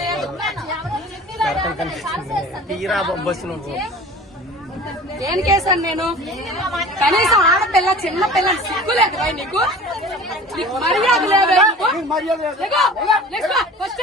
లేదు తీరా నువ్వు ఏం కేసాను నేను? కనీసం ఆడపిల్ల చిన్న పిల్ల సిగ్గు లేదు భయ్ నీకు మర్యాద లేకో, ఫస్ట్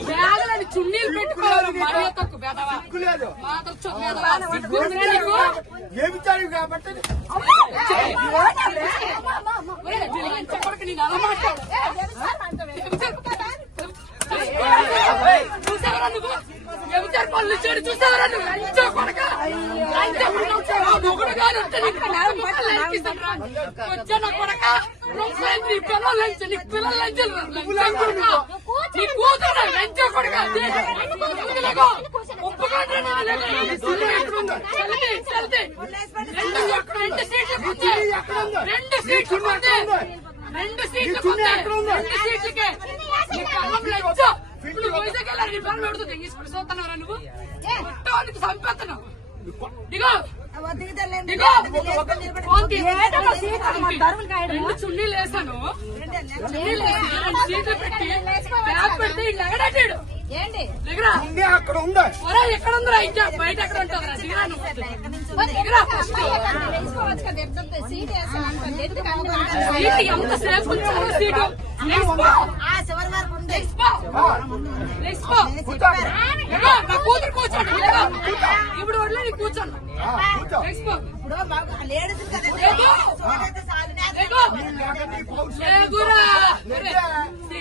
బ్యాగులని చున్నీలు పెట్టుకోవాలి మర్యాద తక్కువ బెదవా మాతో చూ- బెదవా. సిగ్గు ఉందిరా నీకు ఏమిచ్చారు కాబట్టి ఒరే, జిలిగిన చెప్పడానికి నేను అలా మాట్లాడు. చూసావరా నువ్వు పనులు నువ్వు కొడక నేల మొక్కలు లంకిస్తానురా. వచ్చా కొడక పిల్లలు లంచ పిల్లలు లంచం రెండు సీట్లు. రెండు సీట్లు. రెండు సీట్లు కూర్చో. రెండు సీట్లకే. నీ కళ్ళం లంచ ఇప్పుడు వైజాగ్ వెళ్ళాలి నీ పనులు పెడుతుంది తీసుకుని చూస్తున్నారా నువ్వు? కొట్టడానికి చంపేస్తున్నావు దిగో దిగో చున్నీలు వేసాను. ఏంటి ఉంది అక్కడ ఉంది ఎక్కడ ఉందిరా ఇంకా బయట ఎక్కడ ఉంటుందిరా దిగరా నువ్వు ఫస్ట్ సీట్ సీటు ఎంత సేపు కూతురు కూర్చోండి. ఇప్పుడు వదిలే నీ కూర్చోండి లేడీస్ కదా. లేగో. లేదండి,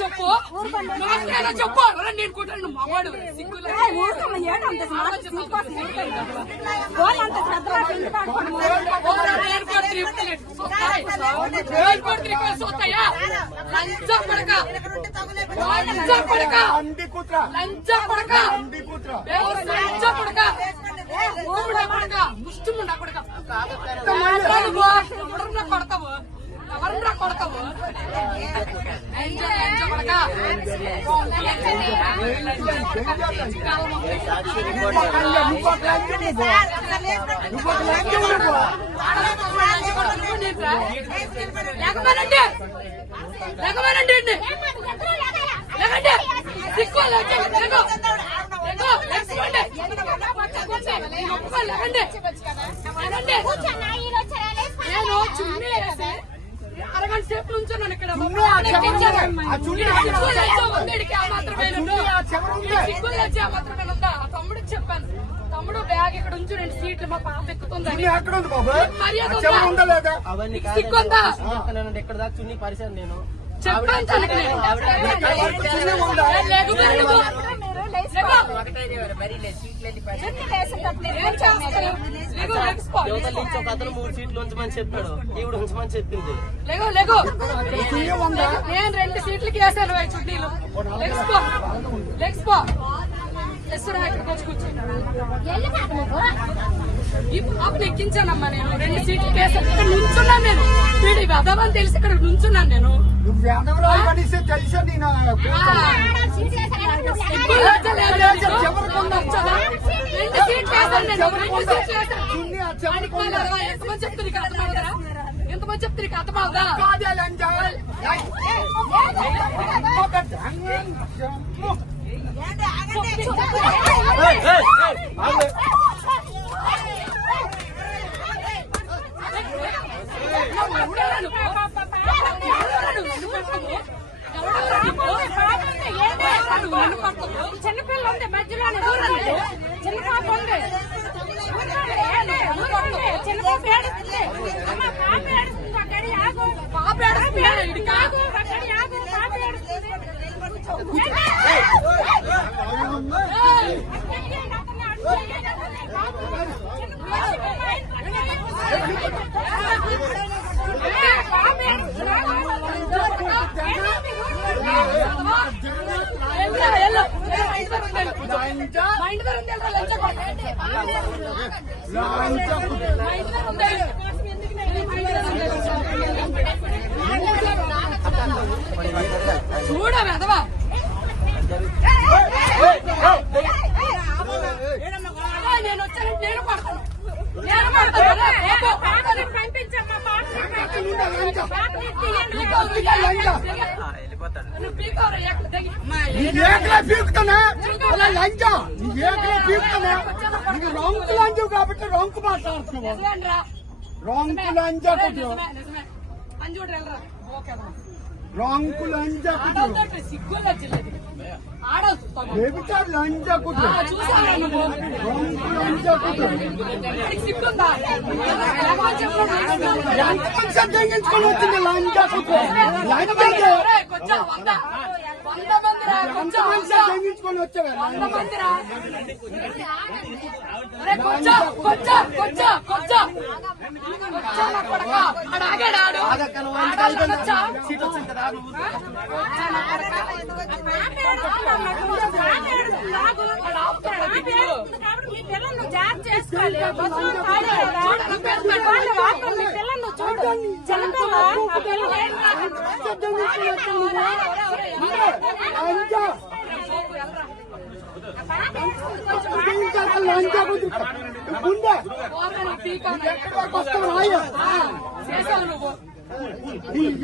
చెప్పు చెప్పు నేను కొట్టాను మగవాడు సిగ్గు లేకుండా. ఓరా, నేను కొట్టి ఇప్పుడే. సొత్తాయి. నేను కొట్టి ఇక్కడ సొత్తాయా? లంచం కొడక. లంచం కొడక. అంది కూతురా లంచం కొడక. అంది కూతురా దేవుడు లంచం కొడక. ఊపిరి కొడక. ముష్టిముండా కొడక. ఎవరురా నువ్వు? ఎవరురా కొడతావు? ఎవరురా కొడతావు? లంచం, లంచం కొడక. నువ్వు ఒక లంచం నువ్వు నువ్వు ఒక లంచం నువ్వు లేకపోయినండి. లేకపోయినండి అండి లేకండి సిక్కు లేకో. లేకో. లేకపోండి లేకండి. లేకండి. అరగంట సేపు నుంచున్నాను ఇక్కడ తమ్ముడికి చెప్పాను. తమ్ముడు బ్యాగ్ ఇక్కడ ఉంచు రెండు సీట్లు మా పాప బాబు? మర్యాద? చెప్తానండి ఇక్కడ దాకా చున్నీ పరిచాను నేను. చెప్పాను నుంచి ఒక అతను మూడు సీట్లు ఉంచమని చెప్పాడు. ఈవిడ ఉంచమని చెప్పింది. చున్నీ ఉందా నేను రెండు సీట్లకి వేసాను చుట్టీలు లెగ్స్పో లెగ్స్పో ఎస్సురా ఇక్కడికి వచ్చి కూర్చో ఈ పాపను ఎక్కించానమ్మా నేను రెండు సీట్లకి వేసాను ఇక్కడ నుంచున్నాను నేను వీడి వెదవని తెలిసి ఇక్కడ నుంచున్నాను నేను. రెండు సీట్లు వేసాను నేను రెండు సీట్లు వేసాను. ఎంతమంది చెప్తే నీకు అర్థమవుతుందా ఎంతమంది చెప్తే నీకు అర్థమవుదా కాదే లంచం ఒక దంగం. ఏయ్, ఏయ్, ఏయ్, ఆగు. చిన్నపిల్ల ఉంది మధ్యలో చిన్న పాప ఉంది చిన్న పాప ఏడుస్తుంది అమ్మ, పాప ఏడుస్తుంది అక్కడి ఆగు పాప ఏడుస్తుంది ఇడికి ఆగు అక్కడి ఆగు పాప ఏడుస్తుంది ఏయ్! ఏయ్! లంచ మా ఇంటి దగ్గర ఉంది వెళ్ళరా, లంచ కొడుకు. లంచ కుట్ర మా ఇంటి దగ్గర ఉంది. మా ఇంటి దగ్గర ఉంది. చూడ వెదవా నేను వచ్చాను నేను పడతాను నేను పడతాను పీకవు, పీకవు, ఏకలే అలా లంచ ఏకలే పీకుతున్నా నీకు రొంకు లంచు కాబట్టి రొంకు మాట్లాడుతున్నావు నిజమేనరా? రొంకు లంచ కుట్ర రొంకు లంచ కుట్ర లంచ రొంకు లంచ ఎంతమంది వచ్చింది లంచ లంచ వంద. మందిరా, కొంచెం ఎంతమంది వంద. సందేహించుకొని వచ్చావా? వంద మందిరా. ఒరేయ్, కొంచెం, కొంచెం, కొంచెం, కొంచెం. కొంచెం నా కొడకా. ఆడు ఆగాడు ఆడు. ఆడాలి కొంచెం. కొంచెం నా కొడకా. ఆడు ఆపుతున్నాడు దిగులు. లంచ లంచ కుట్ర గుండె పోరా, నువ్వు పీకావు. ఎక్కడి వరకు వస్తావు రాయ ఆ, చేసావు నువ్వు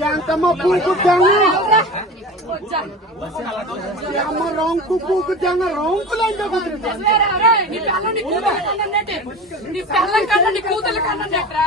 ఎంతమ్మ పూకు తెంగ వచ్చా అమ్మ రొంకు పూకు తెంగ రొంకు లంచ కుట్ర వేరే, ఒరేయ్, నీ పిల్లం నీ కూతురు కన్నానేటి? నీ పిల్లం కన్నా నీ కూతురు కన్నానేట్రా